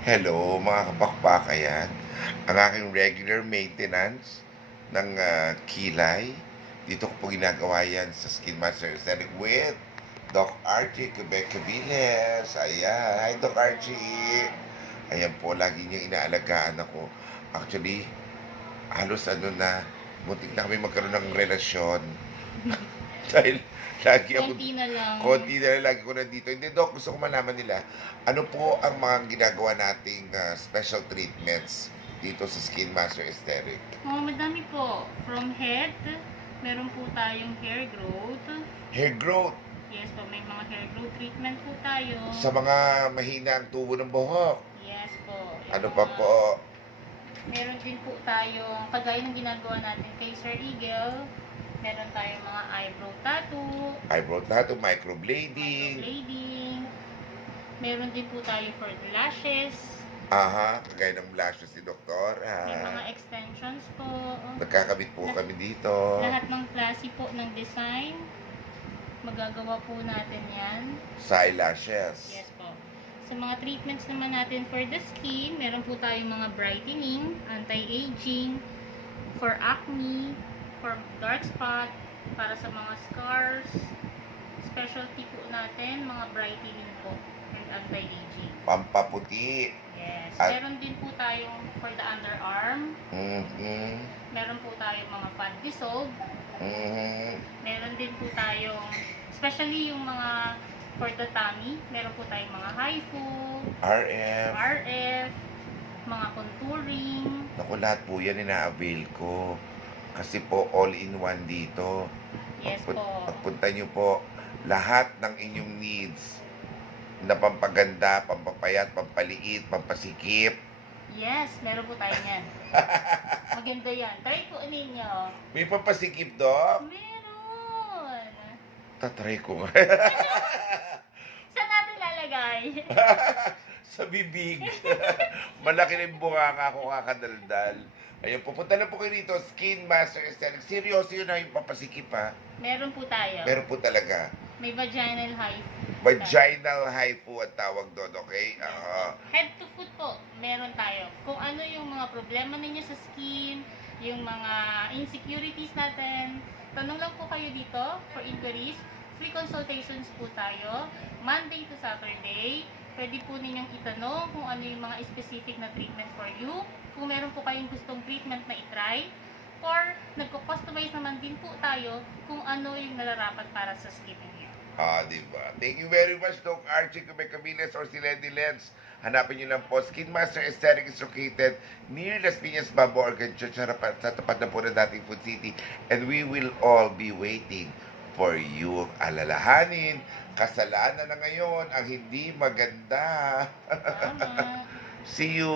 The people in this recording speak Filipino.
Hello mga kapakbakayan. Ang aking regular maintenance ng kilay. Dito ko po ginagawa yan sa Skin Master Aesthetic with Doc Archie Quebec Cabiles. Ayan. Hi Doc Archie. Ayan po, lagi niya inaalagaan ako. Actually, halos muntik na kami magkaroon ng relasyon. Dahil lagi ako, Konti na lang. konti na lang lagi ko nandito. Hindi, Doc, gusto ko malaman nila, ano po ang mga ginagawa nating special treatments dito sa Skin Master Aesthetic? Madami po. From head, meron po tayong hair growth. Hair growth, Yes po, may mga hair growth treatment po tayo. sa mga mahina ang tubo ng buhok. Yes po. Yung Ano pa mga- po? Meron din po tayong, kagaya ng ginagawa natin kay Sir Eagle, meron tayong mga eyebrow tattoo, Eyebrow tattoo, microblading. microblading. Meron din po tayo for the lashes. Aha, kagaya ng lashes ni Doktor. May mga extensions po. Nagkakabit po kami dito. Lahat ng klase po ng design, magagawa po natin yan. Sa eyelashes. Yes po. Sa mga treatments naman natin for the skin, meron po tayong mga brightening, anti-aging, for acne, for dark spot, para sa mga scars. Specialty po natin, mga brightening po and anti-aging. Pampaputi. Yes. At- Meron din po tayong for the underarm. Mhm. Meron po tayong mga fat dissolve. Mhm. Meron din po tayong, especially yung mga for the tummy, meron po tayong mga HIFU, RF. RF, mga contouring. Naku, lahat po yan ina-avail ko. Kasi po, all-in-one dito. Yes po. Pagpunta nyo po, lahat ng inyong needs na pampaganda, pampapayat, pampaliit, pampasikip. Yes, meron po tayo yan. Maganda yan. Try po ninyo. May pampasikip, Doc? Meron! Tatry ko nga. Saan natin lalagay? Sa bibig. Malaki na yung bunganga ko kakadaldal. Ayun, pupunta na po kayo dito, Skin Master Aesthetic. Seryoso yun na yung papasikip, ha? Meron po tayo. Meron po talaga. May vaginal HIFU. Vaginal HIFU ang tawag doon, okay? Head to foot po, meron tayo. Kung ano yung mga problema ninyo sa skin, yung mga insecurities natin, tanong lang po kayo dito for inquiries. Free consultations po tayo, Monday to Saturday. Pwede po ninyong itanong kung ano yung mga specific na treatment for you. Kung meron po kayong gustong treatment na itry, or nagko-customize naman din po tayo kung ano yung nararapat para sa skin ninyo. Diba? Thank you very much, Doc Archie Cabiles or si Lady Lens. Hanapin nyo lang po. Skin Master Aesthetic is located near Las Piñas Bambo Organ Church sa tapat na po ng dating Food City. And we will all be waiting for you. Alalahanin, kasalanan na ngayon ang hindi maganda. Tama. See you!